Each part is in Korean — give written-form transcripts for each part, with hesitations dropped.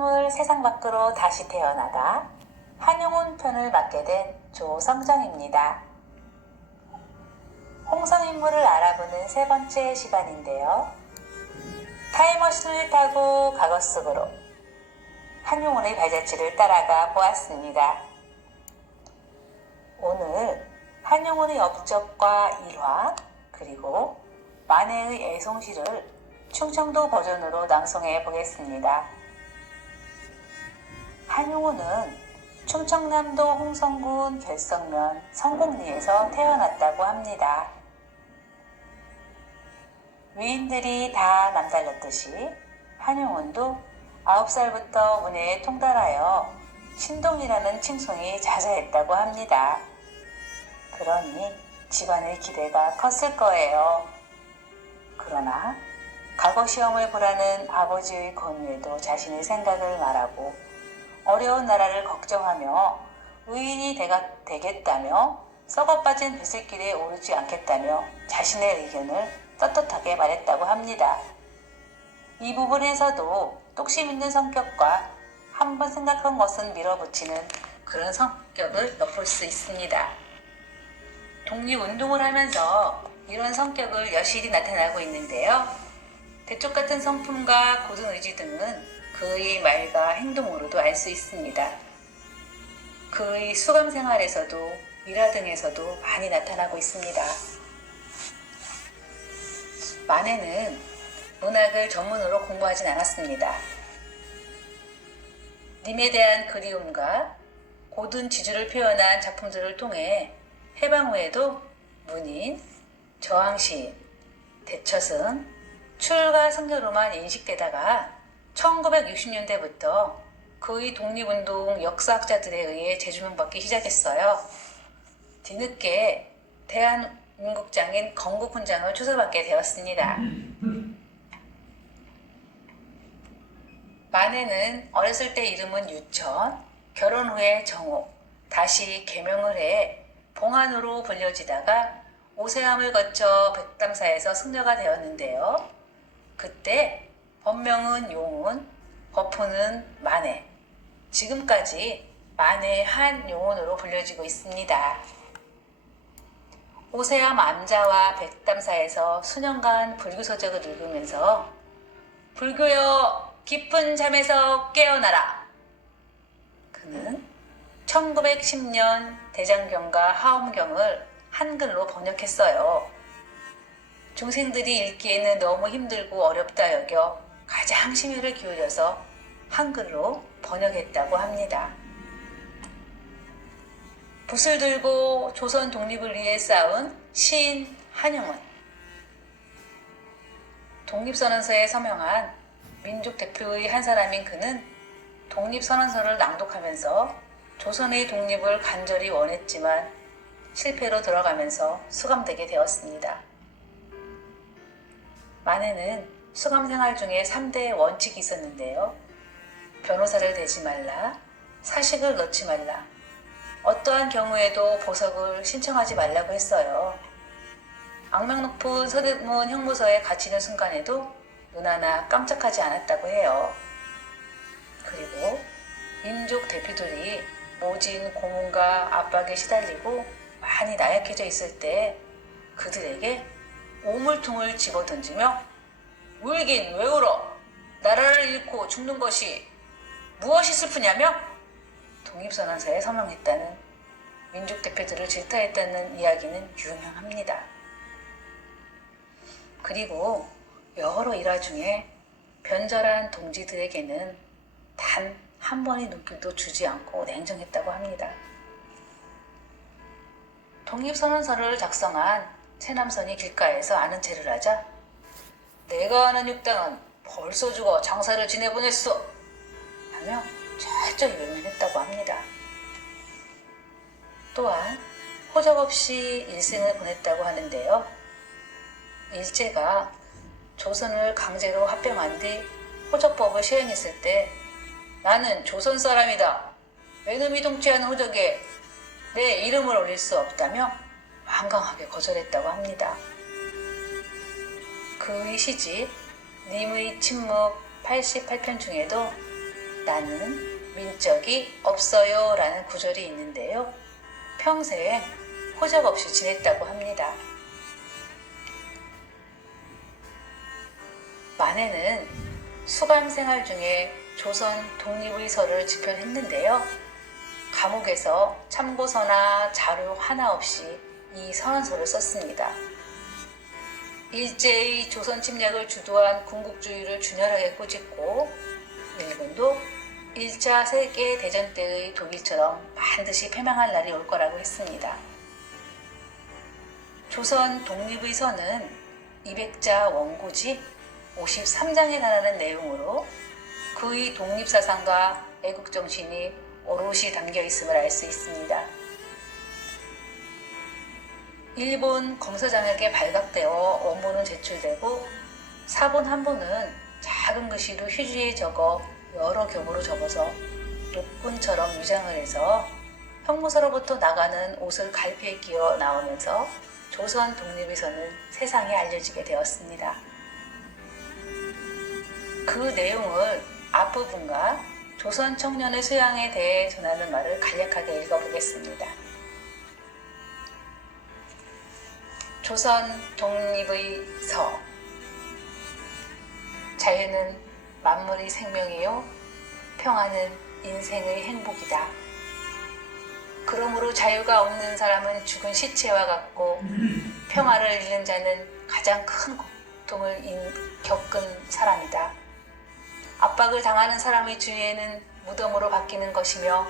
홍성인물 세상 밖으로 다시 태어나다 한용운 편을 맡게 된 조성정입니다. 홍성인물을 알아보는 세 번째 시간인데요. 타임머신을 타고 과거 속으로 한용운의 발자취를 따라가 보았습니다. 오늘 한용운의 업적과 일화 그리고 만해의 애송시를 충청도 버전으로 낭송해 보겠습니다. 한용운은 충청남도 홍성군 결성면 성곡리에서 태어났다고 합니다. 위인들이 다 남달랐듯이 한용운도 9살부터 문해에 통달하여 신동이라는 칭송이 자자했다고 합니다. 그러니 집안의 기대가 컸을 거예요. 그러나 과거 시험을 보라는 아버지의 권유에도 자신의 생각을 말하고 어려운 나라를 걱정하며 의인이 되겠다며 썩어빠진 뱃슬길에 오르지 않겠다며 자신의 의견을 떳떳하게 말했다고 합니다. 이 부분에서도 똑심 있는 성격과 한번 생각한 것은 밀어붙이는 그런 성격을 엿볼 수 있습니다. 독립운동을 하면서 이런 성격을 여실히 나타나고 있는데요. 대쪽 같은 성품과 고든 의지 등은 그의 말과 행동으로도 알 수 있습니다. 그의 수감 생활에서도 일화 등에서도 많이 나타나고 있습니다. 만해는 문학을 전문으로 공부하진 않았습니다. 님에 대한 그리움과 고든 지주를 표현한 작품들을 통해 해방 후에도 문인, 저항시인, 대처승, 출가 승려로만 인식되다가 1960년대부터 그의 독립운동 역사학자들에 의해 재조명받기 시작했어요. 뒤늦게 대한민국장인 건국훈장을 초서받게 되었습니다. 만해는 어렸을 때 이름은 유천, 결혼 후에 정옥, 다시 개명을 해 봉안으로 불려지다가 오세암을 거쳐 백담사에서 승려가 되었는데요. 그때 법명은 용운, 법호는 만해, 지금까지 만해 한용운으로 불려지고 있습니다. 오세암 암자와 백담사에서 수년간 불교서적을 읽으면서 불교여 깊은 잠에서 깨어나라. 그는 1910년 대장경과 하엄경을 한글로 번역했어요. 중생들이 읽기에는 너무 힘들고 어렵다 여겨 가장 심혈을 기울여서 한글로 번역했다고 합니다. 붓을 들고 조선 독립을 위해 싸운 시인 한용운. 독립선언서에 서명한 민족 대표의 한 사람인 그는 독립선언서를 낭독하면서 조선의 독립을 간절히 원했지만 실패로 들어가면서 수감되게 되었습니다. 만해는 수감 생활 중에 3대 원칙이 있었는데요. 변호사를 대지 말라, 사식을 넣지 말라, 어떠한 경우에도 보석을 신청하지 말라고 했어요. 악명 높은 서대문 형무소에 갇히는 순간에도 눈 하나 깜짝하지 않았다고 해요. 그리고 민족 대표들이 모진 고문과 압박에 시달리고 많이 나약해져 있을 때 그들에게 오물통을 집어던지며 울긴 왜 울어? 나라를 잃고 죽는 것이 무엇이 슬프냐며 독립선언서에 서명했다는 민족 대표들을 질타했다는 이야기는 유명합니다. 그리고 여러 일화 중에 변절한 동지들에게는 단 한 번의 눈길도 주지 않고 냉정했다고 합니다. 독립선언서를 작성한 최남선이 길가에서 아는 체를 하자 내가 아는 육당은 벌써 죽어 장사를 지내보냈어 하며 철저히 외면했다고 합니다. 또한 호적 없이 일생을 보냈다고 하는데요. 일제가 조선을 강제로 합병한 뒤 호적법을 시행했을 때 나는 조선 사람이다. 외놈이 통치하는 호적에 내 이름을 올릴 수 없다며 완강하게 거절했다고 합니다. 그의 시집 님의 침묵 88편 중에도 나는 민적이 없어요 라는 구절이 있는데요. 평생 호적 없이 지냈다고 합니다. 만해는 수감 생활 중에 조선 독립의서를 집필했는데요. 감옥에서 참고서나 자료 하나 없이 이 선언서를 썼습니다. 일제의 조선 침략을 주도한 군국주의를 준열하게 꾸짖고 일본도 1차 세계대전 때의 독일처럼 반드시 패망할 날이 올 거라고 했습니다. 조선 독립의서는 200자 원고지 53장에 달하는 내용으로 그의 독립사상과 애국정신이 오롯이 담겨 있음을 알 수 있습니다. 일본 검사장에게 발각되어 원본은 제출되고 사본 한 본은 작은 글씨로 휴지에 적어 여러 겹으로 접어서 녹군처럼 유장을 해서 형무소로부터 나가는 옷을 갈피에 끼워 나오면서 조선 독립의서는 세상에 알려지게 되었습니다. 그 내용을 앞부분과 조선 청년의 수양에 대해 전하는 말을 간략하게 읽어보겠습니다. 조선 독립의 서. 자유는 만물의 생명이요 평화는 인생의 행복이다. 그러므로 자유가 없는 사람은 죽은 시체와 같고 평화를 잃는 자는 가장 큰 고통을 겪은 사람이다. 압박을 당하는 사람의 주위에는 무덤으로 바뀌는 것이며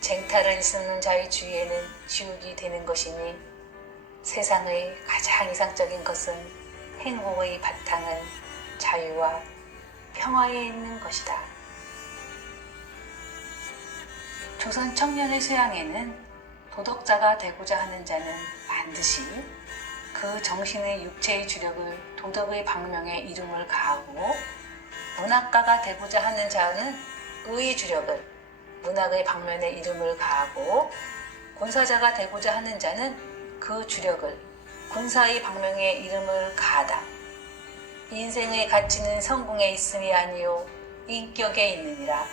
쟁탈을 잇는 자의 주위에는 지옥이 되는 것이니 세상의 가장 이상적인 것은 행복의 바탕은 자유와 평화에 있는 것이다. 조선 청년의 수양에는 도덕자가 되고자 하는 자는 반드시 그 정신의 육체의 주력을 도덕의 방명에 이름을 가하고 문학가가 되고자 하는 자는 의의 주력을 문학의 방면에 이름을 가하고 군사자가 되고자 하는 자는 그 주력을 군사의 방명에 이름을 가하다. 인생의 가치는 성공에 있음이 아니요 인격에 있느니라.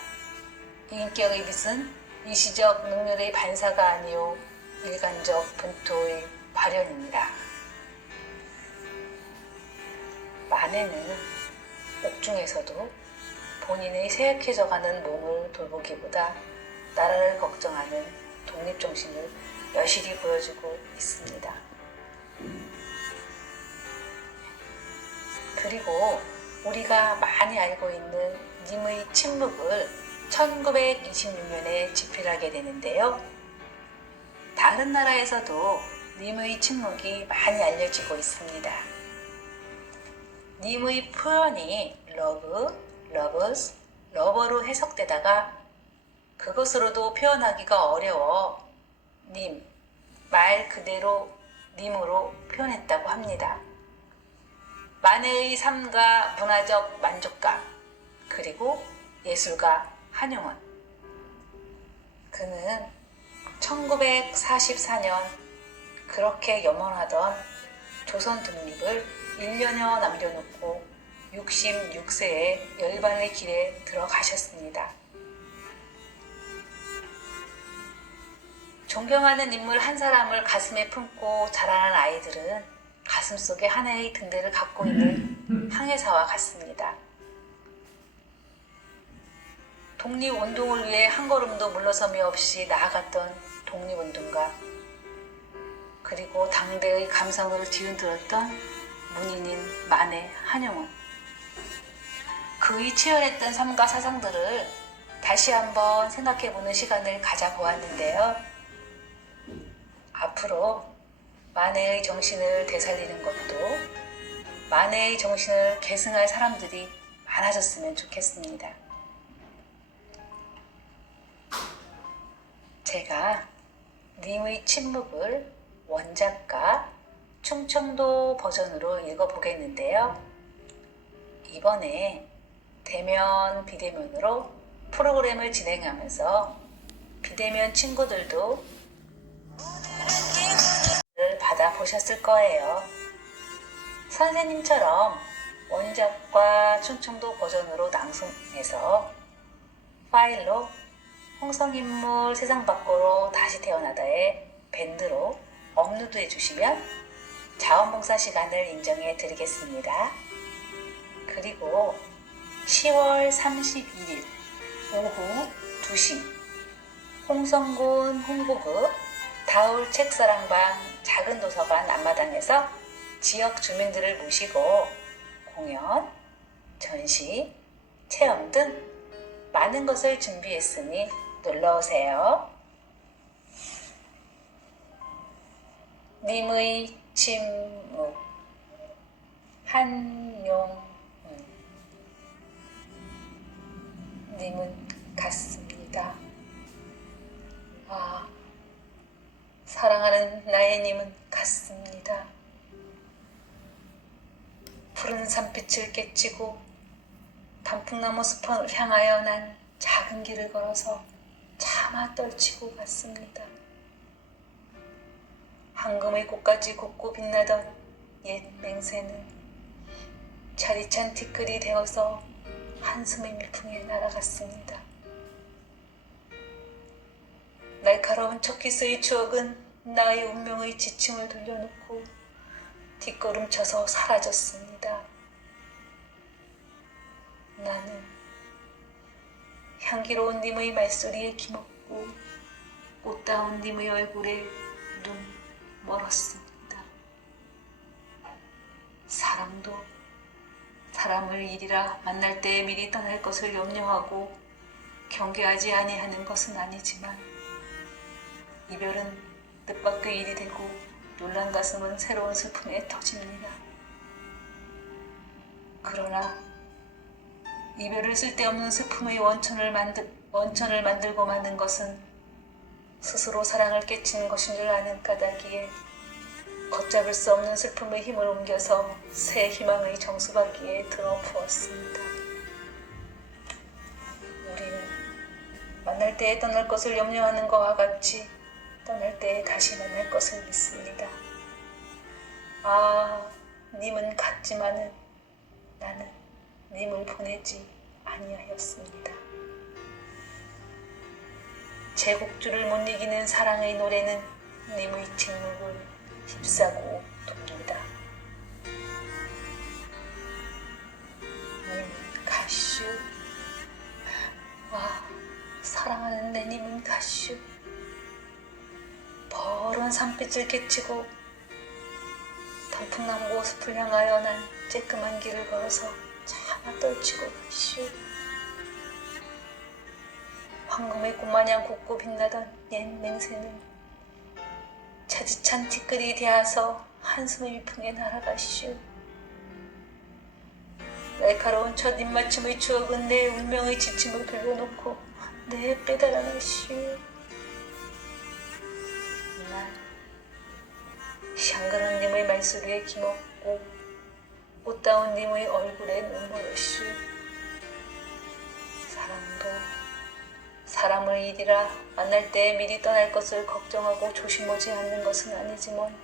인격의 빛은 일시적 능률의 반사가 아니요 일관적 분토의 발현이니라. 만해는 옥중에서도 본인의 쇠약해져가는 몸을 돌보기보다 나라를 걱정하는 독립정신을 여실히 보여주고 있습니다. 그리고 우리가 많이 알고 있는 님의 침묵을 1926년에 집필하게 되는데요. 다른 나라에서도 님의 침묵이 많이 알려지고 있습니다. 님의 표현이 love, lovers, lover로 해석되다가 그것으로도 표현하기가 어려워 님, 말 그대로 님으로 표현했다고 합니다. 만해의 삶과 문화적 만족감, 그리고 예술가 한용운. 그는 1944년 그렇게 염원하던 조선 독립을 1년여 남겨놓고 66세에 열반의 길에 들어가셨습니다. 존경하는 인물 한 사람을 가슴에 품고 자라는 아이들은 가슴속에 하나의 등대를 갖고 있는 항해사와 같습니다. 독립운동을 위해 한 걸음도 물러섬이 없이 나아갔던 독립운동가, 그리고 당대의 감성을 뒤흔들었던 문인인 만해 한용운. 그의 치열했던 삶과 사상들을 다시 한번 생각해보는 시간을 가져보았는데요. 앞으로 만해의 정신을 되살리는 것도 만해의 정신을 계승할 사람들이 많아졌으면 좋겠습니다. 제가 님의 침묵을 원작과 충청도 버전으로 읽어보겠는데요. 이번에 대면 비대면으로 프로그램을 진행하면서 비대면 친구들도 받아보셨을 거예요. 선생님처럼 원작과 충청도 버전으로 낭송해서 파일로 홍성인물 세상 밖으로 다시 태어나다에 밴드로 업로드 해주시면 자원봉사 시간을 인정해 드리겠습니다. 그리고 10월 31일 오후 2시 홍성군 홍보급 다울 책사랑방 작은 도서관 앞마당에서 지역 주민들을 모시고 공연, 전시, 체험 등 많은 것을 준비했으니 놀러오세요. 님의 침묵 한용 님은 같습니다. 아, 사랑하는 나의 님은 같습니다. 푸른 산빛을 깨치고 단풍나무 숲을 향하여 난 작은 길을 걸어서 차마 떨치고 갔습니다. 황금의 꽃까지 곱고 빛나던 옛 맹세는 차디찬 티끌이 되어서 한숨의 밀풍에 날아갔습니다. 날카로운 첫 키스의 추억은 나의 운명의 지침을 돌려놓고 뒷걸음쳐서 사라졌습니다. 나는 향기로운 님의 말소리에 기먹고 꽃다운 님의 얼굴에 눈 멀었습니다. 사람도 사람을 이리라 만날 때에 미리 떠날 것을 염려하고 경계하지 아니하는 것은 아니지만 이별은 뜻밖의 일이 되고 놀란 가슴은 새로운 슬픔에 터집니다. 그러나 이별을 쓸데없는 슬픔의 원천을 만들고 마는 것은 스스로 사랑을 깨치는 것인 줄 아는 까닭이에 걷잡을 수 없는 슬픔의 힘을 옮겨서 새 희망의 정수박기에 들어부었습니다. 우리는 만날 때에 떠날 것을 염려하는 것과 같이 떠날 때에 다시 만날 것을 믿습니다. 아, 님은 같지만은 나는 님을 보내지 아니하였습니다. 제곡줄을 못 이기는 사랑의 노래는 님의 침묵을 휩싸고 돕니다. 가슈, 아, 사랑하는 내 님은 가슈. 버런 산빛을 깨치고 단풍나무 숲을 향하여 난 쬐끔한 길을 걸어서 차마 떨치고 가슈. 황금의 꽃마냥 곱고 빛나던 옛 맹세는 차디찬 티끌이 되어서 한숨의 위풍에 날아가슈. 날카로운 첫 입맞춤의 추억은 내 운명의 지침을 돌려놓고 내 빼달아나슈. 난 향그런 님의 말소리에 기먹고 꽃다운 님의 얼굴에 눈물었슈. 사랑도 사람을 이리라 만날 때에 미리 떠날 것을 걱정하고 조심하지 않는 것은 아니지만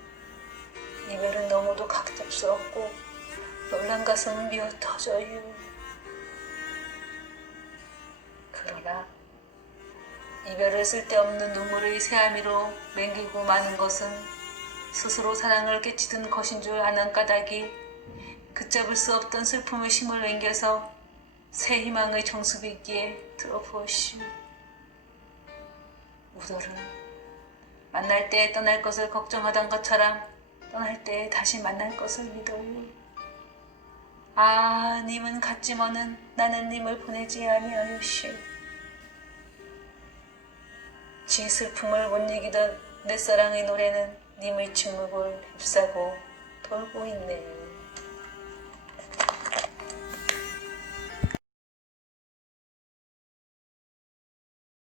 이별은 너무도 각잡스럽고 놀란 가슴은 미어 터져요. 그러나 이별을 쓸데없는 눈물의 새아미로 맹기고 마는 것은 스스로 사랑을 깨치던 것인 줄 아는 까닭이 걷잡을 수 없던 슬픔의 힘을 앵겨서 새 희망의 정수비기에 들어부었슈. 우돌은 만날 때에 떠날 것을 걱정하던 것처럼 떠날 때에 다시 만날 것을 믿어요. 아, 님은 같지만은 나는 님을 보내지 아니하였슈. 지 슬픔을 못 이기던 내 사랑의 노래는 님의 침묵을 휩싸고 돌고 있네요.